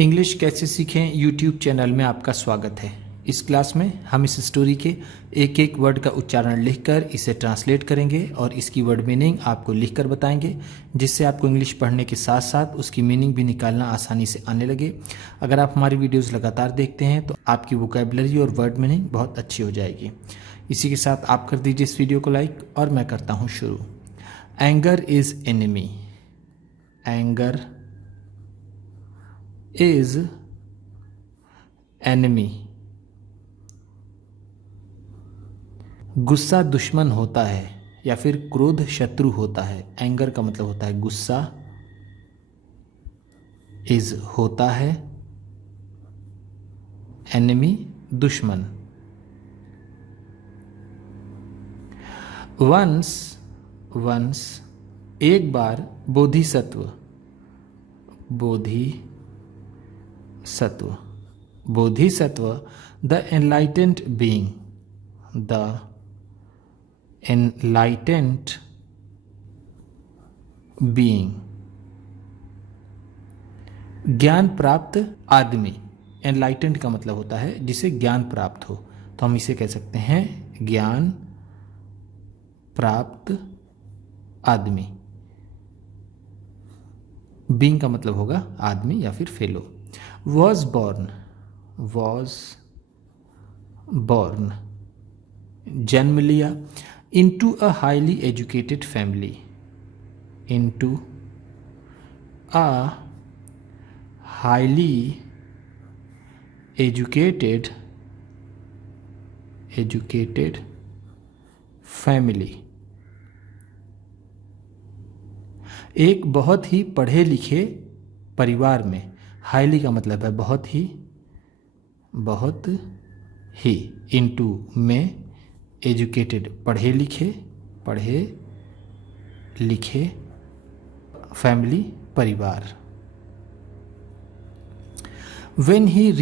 English कैसे सीखें YouTube channel में आपका स्वागत है। इस क्लास में हम इस स्टोरी के एक एक वर्ड का उच्चारण लिखकर इसे ट्रांसलेट करेंगे और इसकी वर्ड मीनिंग आपको लिखकर बताएंगे, जिससे आपको इंग्लिश पढ़ने के साथ साथ उसकी मीनिंग भी निकालना आसानी से आने लगे। अगर आप हमारी वीडियोज़ लगातार देखते हैं तो आपकी वोकैबुलरी और वर्ड मीनिंग बहुत अच्छी हो जाएगी। इसी के साथ आप कर दीजिए इस वीडियो को लाइक और मैं करता हूँ शुरू। Anger is enemy. Anger is enemy. गुस्सा दुश्मन होता है या फिर क्रोध शत्रु होता है। एंगर का मतलब होता है गुस्सा, इज होता है, एनिमी दुश्मन। वंस एक बार, Bodhisattva. Bodhisattva the enlightened being. The enlightened being. ज्ञान प्राप्त आदमी। एनलाइटेंड का मतलब होता है जिसे ज्ञान प्राप्त हो, तो हम इसे कह सकते हैं ज्ञान प्राप्त आदमी। बीइंग का मतलब होगा आदमी या फिर फेलो। वॉज बॉर्न जन्म लिया। Into a highly educated family. Into a highly educated family. एक बहुत ही पढ़े लिखे परिवार में। हाईली का मतलब है बहुत ही। इनटू में, एजुकेटेड पढ़े लिखे, फैमिली परिवार। when he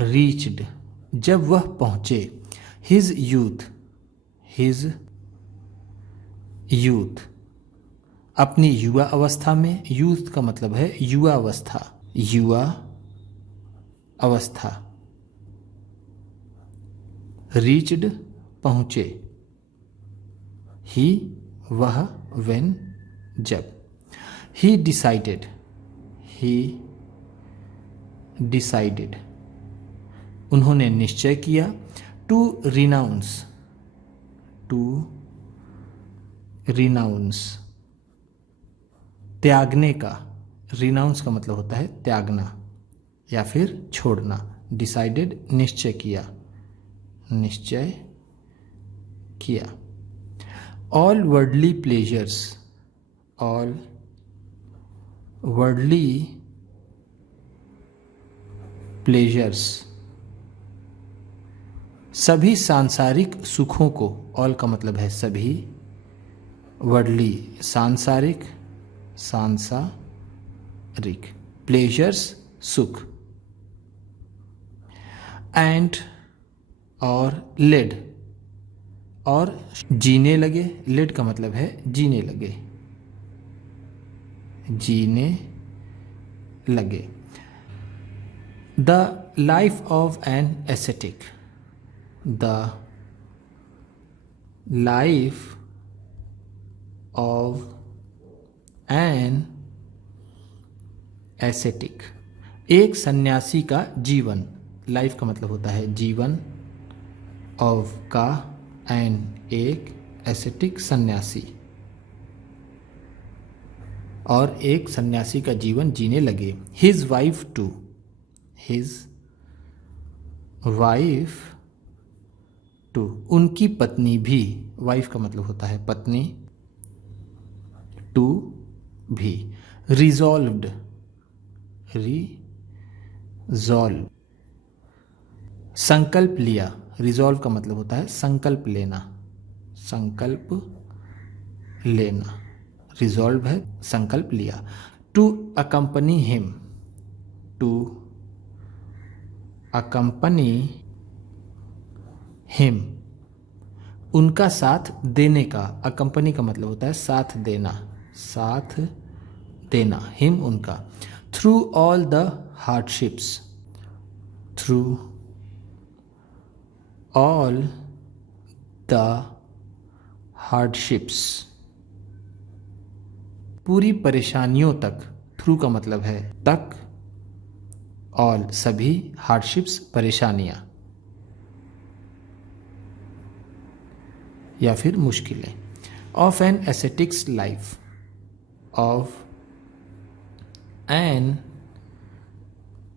reached जब वह पहुँचे। his youth अपनी युवा अवस्था में। यूथ का मतलब है युवा अवस्था। रीच्ड पहुँचे। ही वह, when जब। he decided उन्होंने निश्चय किया। to renounce त्यागने का। रिनाउंस का मतलब होता है त्यागना या फिर छोड़ना। डिसाइडेड निश्चय किया। ऑल वर्ल्डली प्लेजर्स सभी सांसारिक सुखों को। ऑल का मतलब है सभी, वर्ल्डली सांसारिक, प्लेजर्स सुख। एंड और लेड और जीने लगे। लेड का मतलब है जीने लगे। The life of an ascetic. The life of an ascetic एक सन्यासी का जीवन। लाइफ का मतलब होता है जीवन, ऑफ का, एन एक, एसेटिक सन्यासी। और एक सन्यासी का जीवन जीने लगे। हिज वाइफ टू उनकी पत्नी भी। वाइफ का मतलब होता है पत्नी, टू भी। रिजॉल्व संकल्प लिया। रिजॉल्व का मतलब होता है संकल्प लेना। रिजॉल्व है संकल्प लिया। टू अकम्पनी हिम उनका साथ देने का। अकम्पनी का मतलब होता है साथ देना, साथ देना, हिम उनका। Through all the hardships, through all the hardships, पूरी परेशानियों तक, थ्रू का मतलब है तक, ऑल सभी, हार्डशिप्स परेशानियां या फिर मुश्किलें। Of an ascetic's life, of an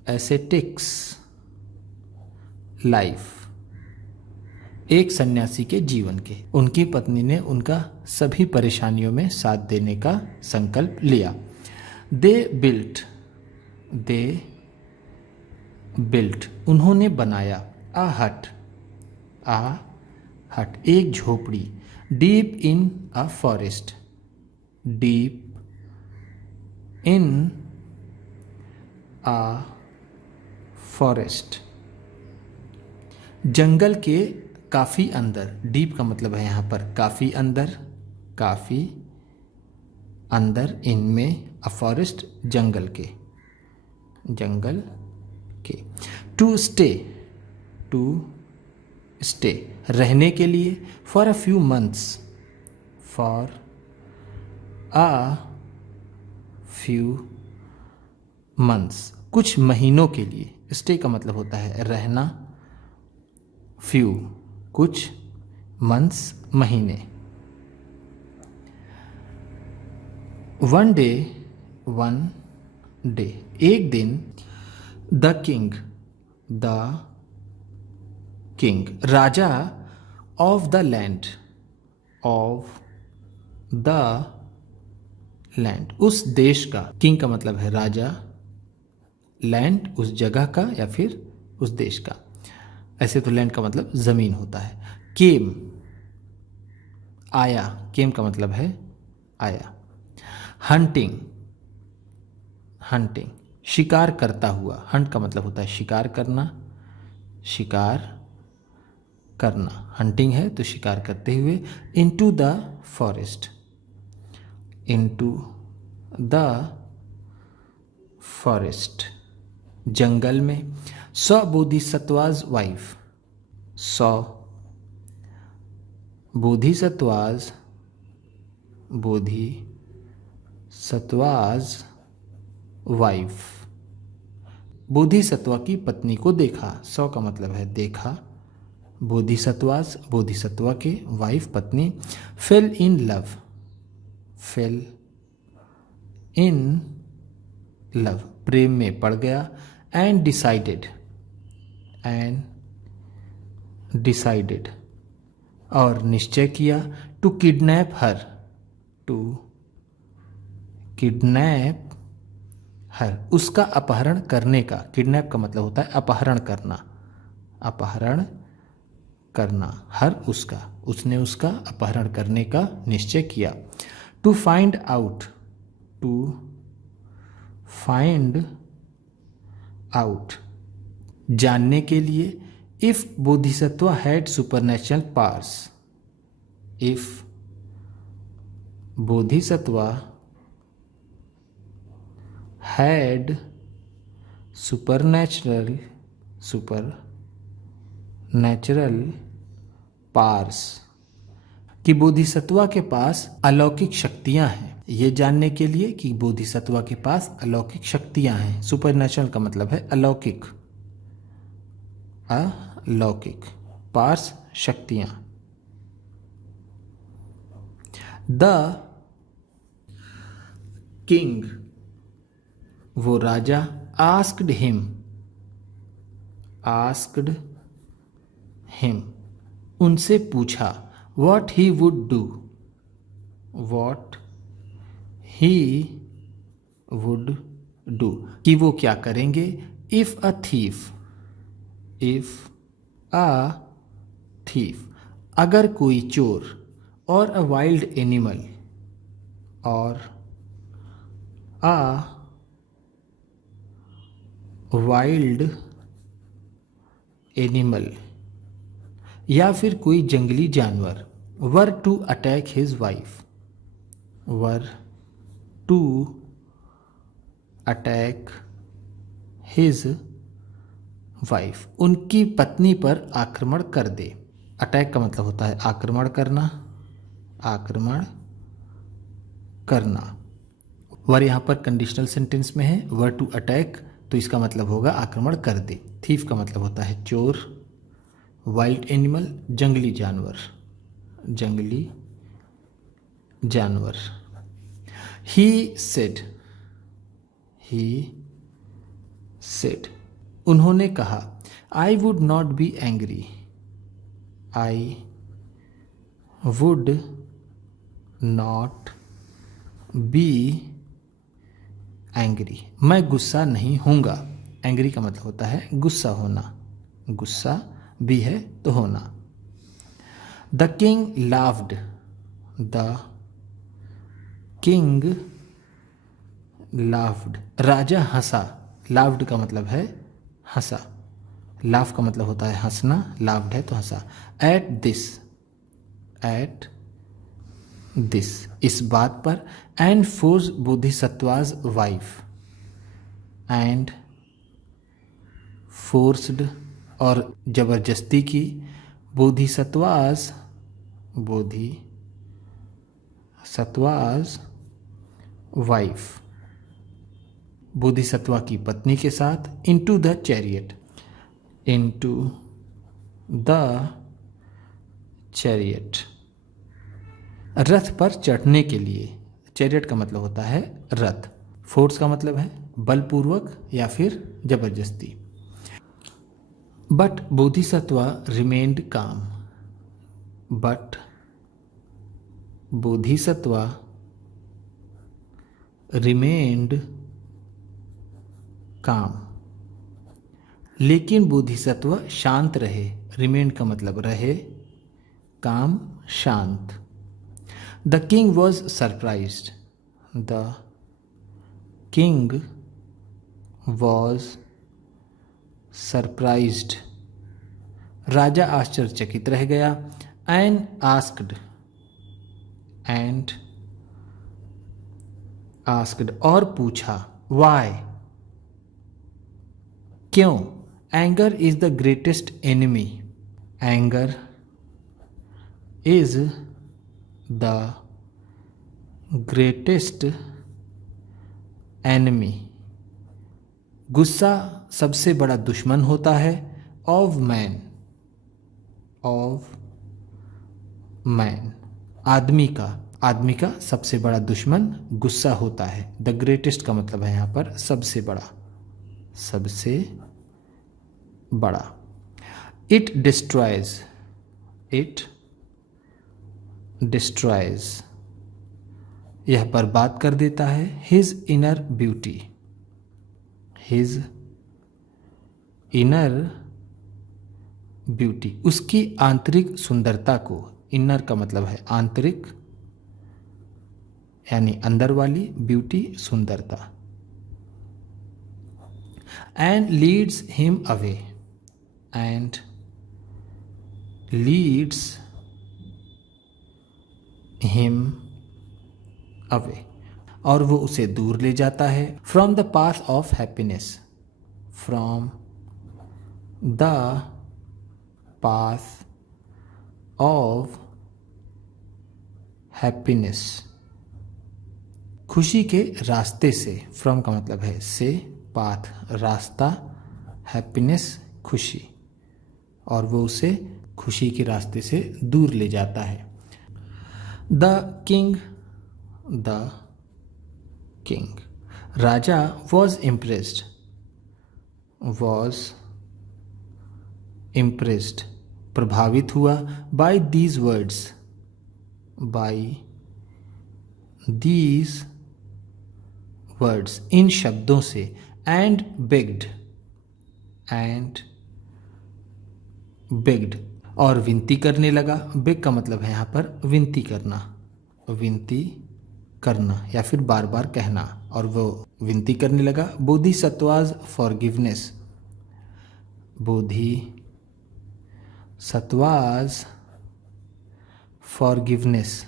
ascetic's life, एक सन्यासी के जीवन के। उनकी पत्नी ने उनका सभी परेशानियों में साथ देने का संकल्प लिया। दे बिल्ट, उन्होंने बनाया। आ हट, एक झोपड़ी। Deep in a forest, deep in a forest, जंगल के काफ़ी अंदर। डीप का मतलब है यहाँ पर काफ़ी अंदर, काफ़ी अंदर, इनमें, अ फॉरेस्ट जंगल के, जंगल के। टू स्टे, रहने के लिए। For a few months, for a few months, कुछ महीनों के लिए। स्टे का मतलब होता है रहना, फ्यू कुछ, मंथ्स महीने। वन डे, एक दिन। The king, Raja. Of the land, उस देश का। किंग का मतलब है राजा, लैंड उस जगह का या फिर उस देश का। ऐसे तो लैंड का मतलब ज़मीन होता है। केम, आया, केम का मतलब है आया। हंटिंग, शिकार करता हुआ। हंट का मतलब होता है शिकार करना, हंटिंग है तो शिकार करते हुए। इनटू द फॉरेस्ट, जंगल में। Saw Bodhisattvas wife, Bodhisattvas wife, Bodhisattva की पत्नी को देखा। सौ का मतलब है देखा, बोधिसत्वा के, वाइफ पत्नी। फेल इन लव, प्रेम में पड़ गया। एंड डिसाइडेड, और निश्चय किया। टू किडनैप हर, उसका अपहरण करने का। किडनैप का मतलब होता है अपहरण करना, हर उसका, उसने उसका अपहरण करने का निश्चय किया। टू फाइंड आउट, जानने के लिए। If Bodhisattva had supernatural powers, if Bodhisattva had supernatural powers, कि बोधिसत्वा के पास अलौकिक शक्तियां हैं। ये जानने के लिए कि बोधिसत्वा के पास अलौकिक शक्तियां हैं। सुपरनेचुरल का मतलब है अलौकिक, पार्स शक्तियां। द किंग, वो राजा। आस्क्ड हिम, उनसे पूछा। व्हाट ही वुड डू, कि वो क्या करेंगे। इफ अ थीफ, अगर कोई चोर। और अ वाइल्ड एनिमल, और अ वाइल्ड एनिमल, या फिर कोई जंगली जानवर। Were to attack his wife, to attack his wife, उनकी पत्नी पर आक्रमण कर दे। अटैक का मतलब होता है आक्रमण करना, आक्रमण करना। वर यहाँ पर कंडीशनल सेंटेंस में है, वर टू अटैक तो इसका मतलब होगा आक्रमण कर दे। थीफ का मतलब होता है चोर। वाइल्ड एनिमल जंगली जानवर, जंगली जानवर। ही सेड, ही सेड, उन्होंने कहा। I would not be angry, I would not be angry, मैं गुस्सा नहीं होऊंगा। एंग्री का मतलब होता है गुस्सा होना, गुस्सा भी है तो होना। The king laughed, the king laughed, Raja Hansa. Laughed का मतलब है हंसा, लाफ का मतलब होता है हंसना, लाफ्ड है तो हंसा। एट दिस, एट दिस, इस बात पर। And force Bodhisattva's wife, and forced और जबरदस्ती की, बोधिसत्वाज, बोधिसत्वाज वाइफ, बोधिसत्वा की पत्नी के साथ। Into the chariot, into the chariot, रथ पर चढ़ने के लिए। चैरियट का मतलब होता है रथ। फोर्स का मतलब है बलपूर्वक या फिर जबरदस्ती। बट बोधिसत्वा रिमेन्ड काम, बट बोधिसत्वा रिमेन्ड काम, लेकिन बोधिसत्व शांत रहे। रिमेन्ड का मतलब रहे, काम शांत। The king was surprised, the king was surprised, राजा आश्चर्यचकित रह गया। एंड आस्क्ड, एंड आस्क्ड, और पूछा। वाई, क्यों। Anger is the greatest enemy, anger is the greatest enemy, गुस्सा सबसे बड़ा दुश्मन होता है। ऑफ मैन, ऑफ मैन, आदमी का, आदमी का सबसे बड़ा दुश्मन गुस्सा होता है। द ग्रेटेस्ट का मतलब है यहाँ पर सबसे बड़ा, सबसे बड़ा। इट डिस्ट्रॉयज, इट डिस्ट्रॉयज, यह बर्बाद कर देता है। His inner beauty, his inner beauty, उसकी आंतरिक सुंदरता को। इनर का मतलब है आंतरिक यानी अंदर वाली, ब्यूटी सुंदरता। And leads him away, and leads him away, और वो उसे दूर ले जाता है। From the path of happiness, from the path of happiness, खुशी के रास्ते से। फ्रॉम का मतलब है से, पाथ रास्ता, हैप्पीनेस खुशी, और वो उसे खुशी के रास्ते से दूर ले जाता है। द किंग, द किंग, राजा वॉज इम्प्रेस्ड, वॉज इम्प्रेस्ड, प्रभावित हुआ। By these words, by these words, इन शब्दों से। एंड बेग्ड, एंड बेग्ड, और विनती करने लगा। बेग का मतलब है यहाँ पर विनती करना, विनती करना या फिर बार बार कहना, और वो विनती करने लगा। बोधिसत्वाज फॉरगिवनेस, बोधिसत्वाज फॉरगिवनेस,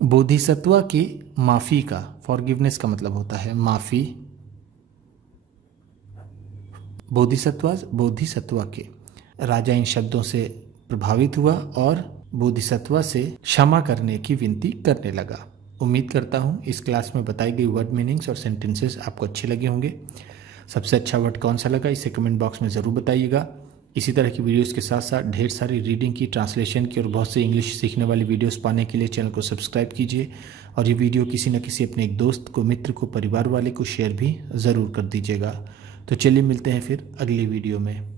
बोधिसत्व की माफ़ी का, फॉरगिवनेस का मतलब होता है माफ़ी। बोधिसत्व के राजा इन शब्दों से प्रभावित हुआ और बोधिसत्व से क्षमा करने की विनती करने लगा। उम्मीद करता हूँ इस क्लास में बताई गई वर्ड मीनिंग्स और सेंटेंसेस आपको अच्छे लगे होंगे। सबसे अच्छा वर्ड कौन सा लगा इसे कमेंट बॉक्स में ज़रूर बताइएगा। इसी तरह की वीडियोस के साथ साथ ढेर सारी रीडिंग की, ट्रांसलेशन की और बहुत से इंग्लिश सीखने वाली वीडियोस पाने के लिए चैनल को सब्सक्राइब कीजिए और ये वीडियो किसी न किसी अपने एक दोस्त को, मित्र को, परिवार वाले को शेयर भी ज़रूर कर दीजिएगा। तो चलिए मिलते हैं फिर अगली वीडियो में।